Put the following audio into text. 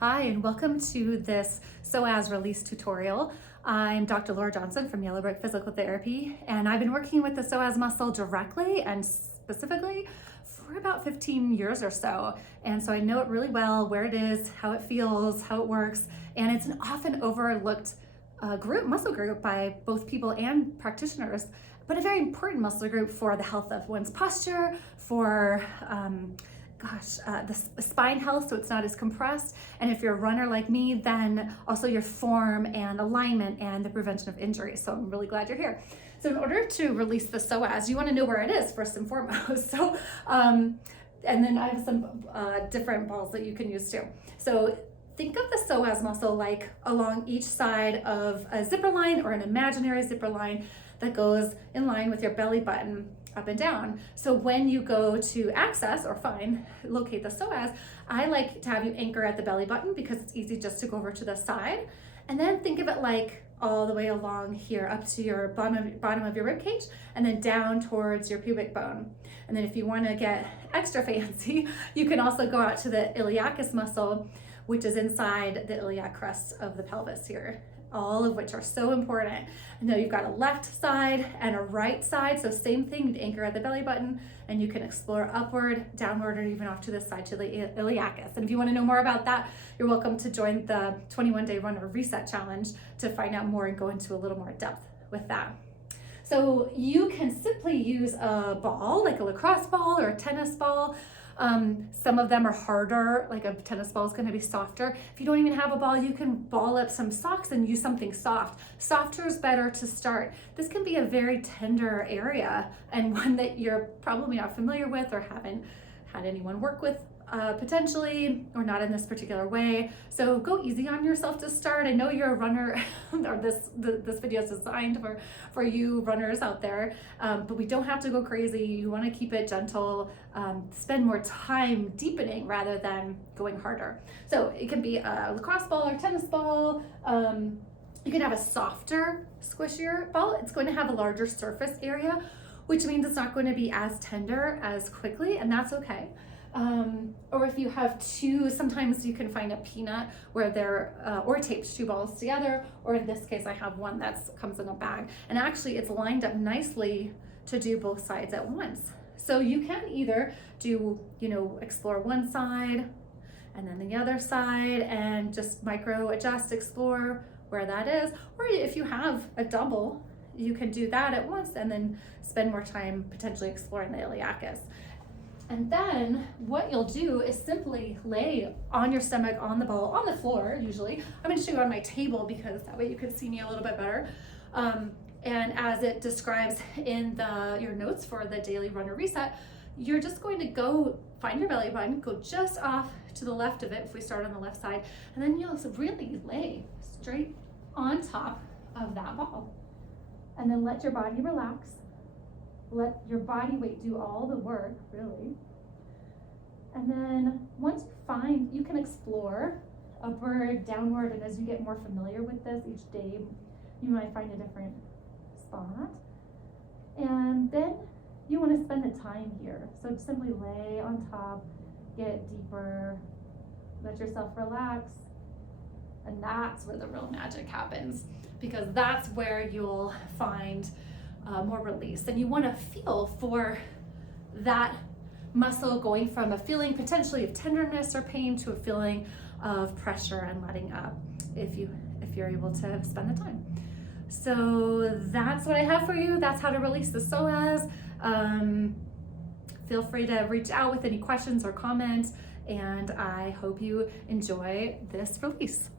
Hi, and welcome to this Psoas release tutorial. I'm Dr. Laura Johnson from Yellowbrick Physical Therapy, and I've been working with the psoas muscle directly and specifically for about 15 years or so. And so I know it really well, where it is, how it feels, how it works, and it's an often overlooked muscle group by both people and practitioners, but a very important muscle group for the health of one's posture, for the spine health, so it's not as compressed. And if you're a runner like me, then also your form and alignment and the prevention of injury. So I'm really glad you're here. So in order to release the psoas, you want to know where it is first and foremost. So, and then I have some different balls that you can use too. So think of the psoas muscle like along each side of a zipper line or an imaginary zipper line that goes in line with your belly button up and down. So when you go to access or locate the psoas, I like to have you anchor at the belly button because it's easy just to go over to the side. And then think of it like all the way along here up to your bottom of your rib cage and then down towards your pubic bone. And then if you want to get extra fancy, you can also go out to the iliacus muscle, which is inside the iliac crest of the pelvis here, all of which are so important. And now you've got a left side and a right side, so same thing, you'd anchor at the belly button and you can explore upward, downward, or even off to the side to the iliacus. And if you want to know more about that, you're welcome to join the 21-day runner reset challenge to find out more and go into a little more depth with that. So you can simply use a ball, like a lacrosse ball or a tennis ball. Some of them are harder, like a tennis ball is going to be softer. If you don't even have a ball, you can ball up some socks and use something soft. Softer is better to start. This can be a very tender area and one that you're probably not familiar with or haven't had anyone work with potentially, or not in this particular way. So go easy on yourself to start. I know you're a runner, or this video is designed for you runners out there, but we don't have to go crazy. You want to keep it gentle, spend more time deepening rather than going harder. So it can be a lacrosse ball or tennis ball. You can have a softer, squishier ball. It's going to have a larger surface area, which means it's not going to be as tender as quickly, and that's okay. Or if you have two, sometimes you can find a peanut where they're, or taped two balls together, or in this case, I have one that comes in a bag. And actually it's lined up nicely to do both sides at once. So you can either do, explore one side and then the other side and just micro adjust, explore where that is. Or if you have a double, you can do that at once and then spend more time potentially exploring the iliacus. And then what you'll do is simply lay on your stomach on the ball, on the floor usually. I'm going to show you on my table because that way you can see me a little bit better. And as it describes in your notes for the daily runner reset, you're just going to go find your belly button, go just off to the left of it if we start on the left side, and then you'll really lay straight on top of that ball. And then let your body relax. Let your body weight do all the work, really. And then once you find, you can explore upward, downward, and as you get more familiar with this each day, you might find a different spot. And then you want to spend the time here. So simply lay on top, get deeper, let yourself relax. And that's where the real magic happens, because that's where you'll find more release. And you want to feel for that muscle going from a feeling potentially of tenderness or pain to a feeling of pressure and letting up if you're able to spend the time. So that's what I have for you. That's how to release the psoas. Feel free to reach out with any questions or comments, and I hope you enjoy this release.